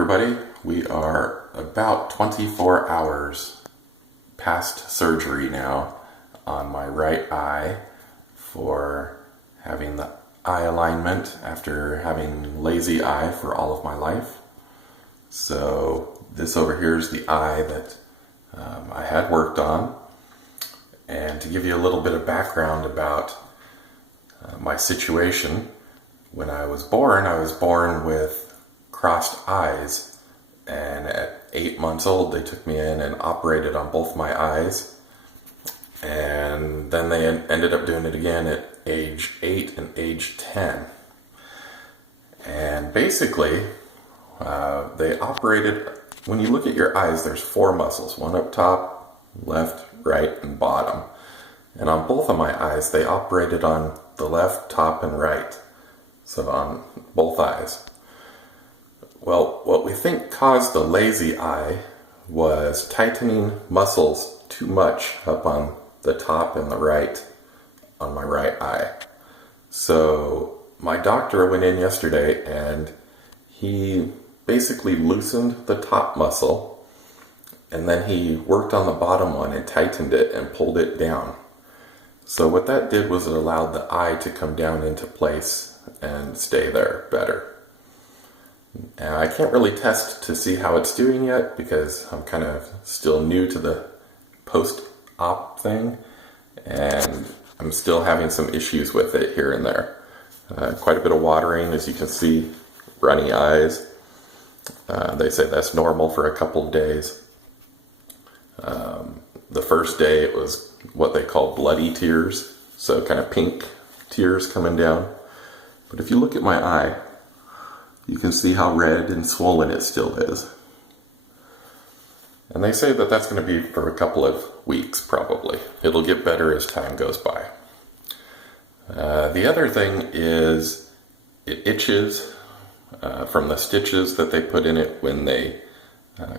everybody. We are about 24 hours past surgery now on my right eye for having the eye alignment after having lazy eye for all of my life. So this over here is the eye that I had worked on. And to give you a little bit of background about my situation, when I was born with crossed eyes, and at 8 months old they took me in and operated on both my eyes, and then they ended up doing it again at age 8 and age 10. And basically they operated, when you look at your eyes, there's 4 muscles, one up top, left, right, and bottom. And on both of my eyes they operated on the left, top, and right, so on both eyes. Well, what we think caused the lazy eye was tightening muscles too much up on the top and the right on my right eye. So my doctor went in yesterday and he basically loosened the top muscle, and then he worked on the bottom one and tightened it and pulled it down. So what that did was it allowed the eye to come down into place and stay there better. Now, I can't really test to see how it's doing yet because I'm kind of still new to the post-op thing, and I'm still having some issues with it here and there. Quite a bit of watering, as you can see, runny eyes. They say that's normal for a couple of days. The first day it was what they call bloody tears, so kind of pink tears coming down. But if you look at my eye, you can see how red and swollen it still is. And they say that that's going to be for a couple of weeks, probably. It'll get better as time goes by. The other thing is it itches from the stitches that they put in it when they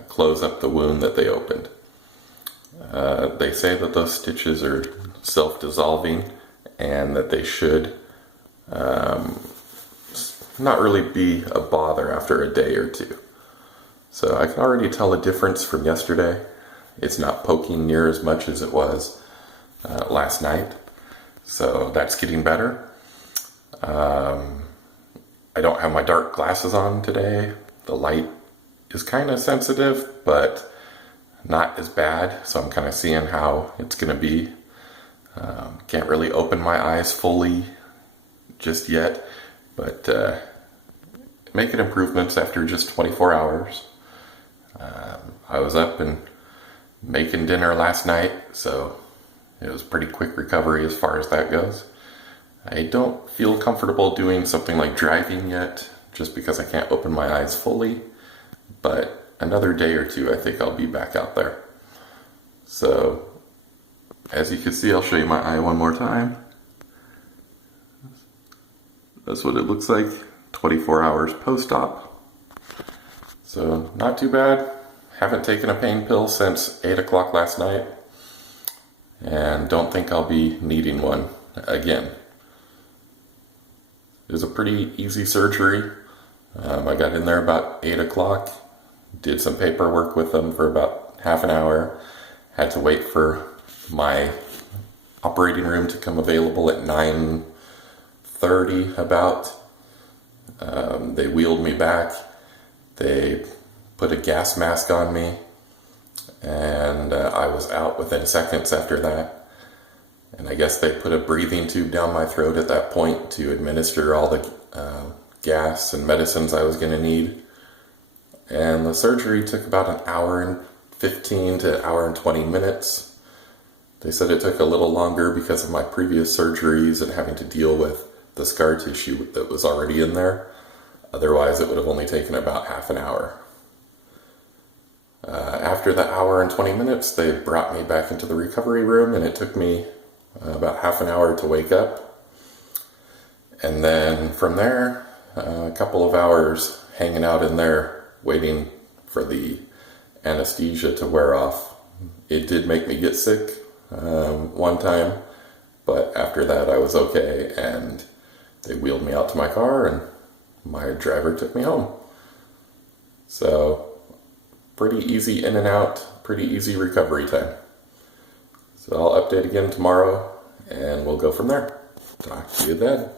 close up the wound that they opened. They say that those stitches are self-dissolving and that they should not really be a bother after a day or two. So I can already tell a difference from yesterday. It's not poking near as much as it was last night, so that's getting better. I don't have my dark glasses on today. The light is kind of sensitive, but not as bad, so I'm kind of seeing how it's going to be. Can't really open my eyes fully just yet, but making improvements after just 24 hours. I was up and making dinner last night, so it was pretty quick recovery as far as that goes. I don't feel comfortable doing something like driving yet, just because I can't open my eyes fully, but another day or two I think I'll be back out there. So, as you can see, I'll show you my eye one more time. That's what it looks like 24 hours post-op. So not too bad. Haven't taken a pain pill since 8 o'clock last night, and don't think I'll be needing one again. It was a pretty easy surgery. I got in there about 8 o'clock, did some paperwork with them for about half an hour, had to wait for my operating room to come available at 9:30 about. They wheeled me back, they put a gas mask on me, and I was out within seconds after that. And I guess they put a breathing tube down my throat at that point to administer all the gas and medicines I was going to need. And the surgery took about an hour and 15 to an hour and 20 minutes. They said it took a little longer because of my previous surgeries and having to deal with the scar tissue that was already in there. Otherwise, it would have only taken about half an hour. After the hour and 20 minutes, they brought me back into the recovery room, and it took me about half an hour to wake up. And then from there, a couple of hours hanging out in there, waiting for the anesthesia to wear off. It did make me get sick one time, but after that I was okay, and they wheeled me out to my car and my driver took me home. So pretty easy in and out, pretty easy recovery time. So I'll update again tomorrow and we'll go from there. Talk to you then.